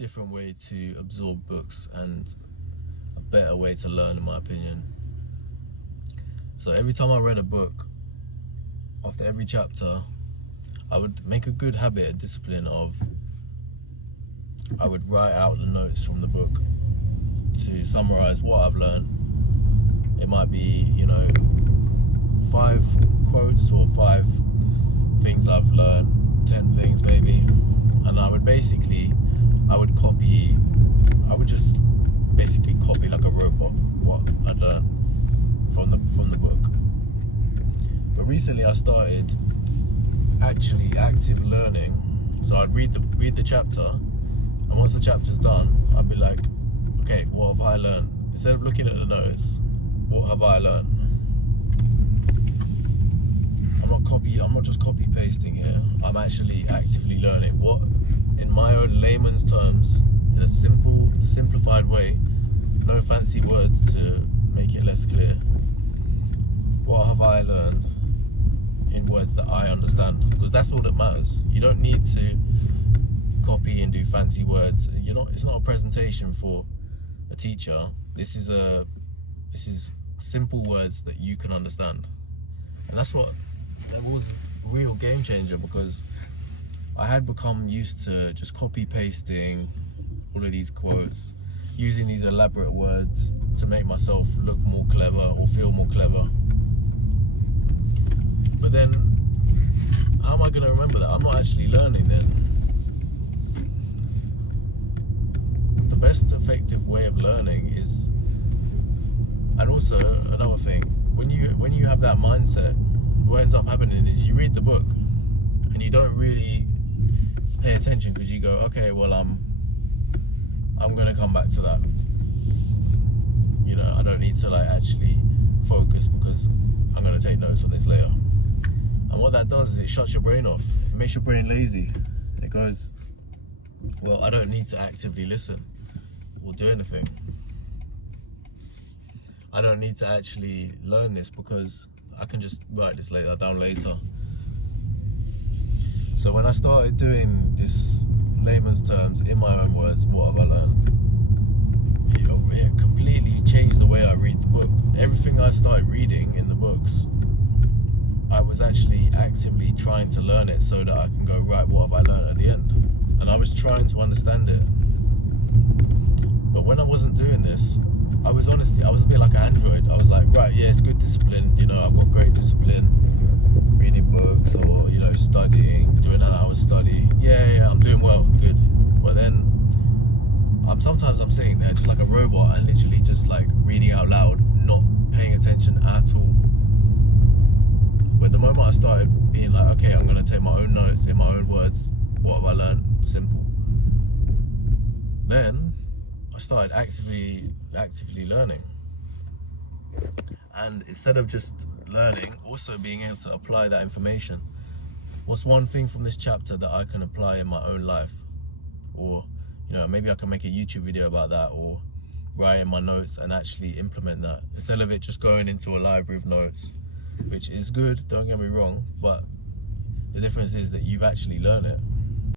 different way to absorb books and a better way to learn, in my opinion. So every time I read a book, after every chapter, I would make a good habit, a discipline of, I would write out the notes from the book to summarize what I've learned. It might be, 5 quotes or 5 things I've learned, 10 things maybe, and I would just basically copy like a robot what I learned from the book. But recently I started actually active learning. So I'd read the chapter, and once the chapter's done, I'd be like, okay, what have I learned? Instead of looking at the notes, what have I learned? I'm not just copy pasting here. I'm actually actively learning what, in my own layman's terms, in a simplified way, no fancy words to make it less clear. What have I learned in words that I understand? Because that's all that matters. You don't need to copy and do fancy words. It's not a presentation for a teacher. This is simple words that you can understand. And that was a real game changer, because I had become used to just copy pasting all of these quotes, using these elaborate words to make myself look more clever or feel more clever. But then, how am I going to remember that? I'm not actually learning then. The best effective way of learning is, and also another thing, when you have that mindset, what ends up happening is you read the book and you don't really pay attention, because you go, okay, well, I'm gonna come back to that. I don't need to actually focus, because I'm gonna take notes on this later. And what that does is it shuts your brain off. It makes your brain lazy. It goes, well, I don't need to actively listen or do anything. I don't need to actually learn this, because I can just write this down later. So when I started doing this layman's terms in my own words, what have I learned? It completely changed the way I read the book. Everything I started reading in the books, I was actually actively trying to learn it so that I can go, right, what have I learned at the end? And I was trying to understand it. But when I wasn't doing this, I was a bit like an android. I was like, right, yeah, it's good discipline. I've got great discipline. Reading books or, studying, doing an hour study. Yeah, I'm doing well, good. But then, sometimes I'm sitting there just like a robot and literally just reading out loud, not paying attention at all. But the moment I started being like, okay, I'm going to take my own notes in my own words, what have I learned? Simple. Then I started actively learning. And instead of just learning, also being able to apply that information. What's one thing from this chapter that I can apply in my own life? Or, maybe I can make a YouTube video about that, or write in my notes and actually implement that. Instead of it just going into a library of notes, which is good, don't get me wrong, but the difference is that you've actually learned it.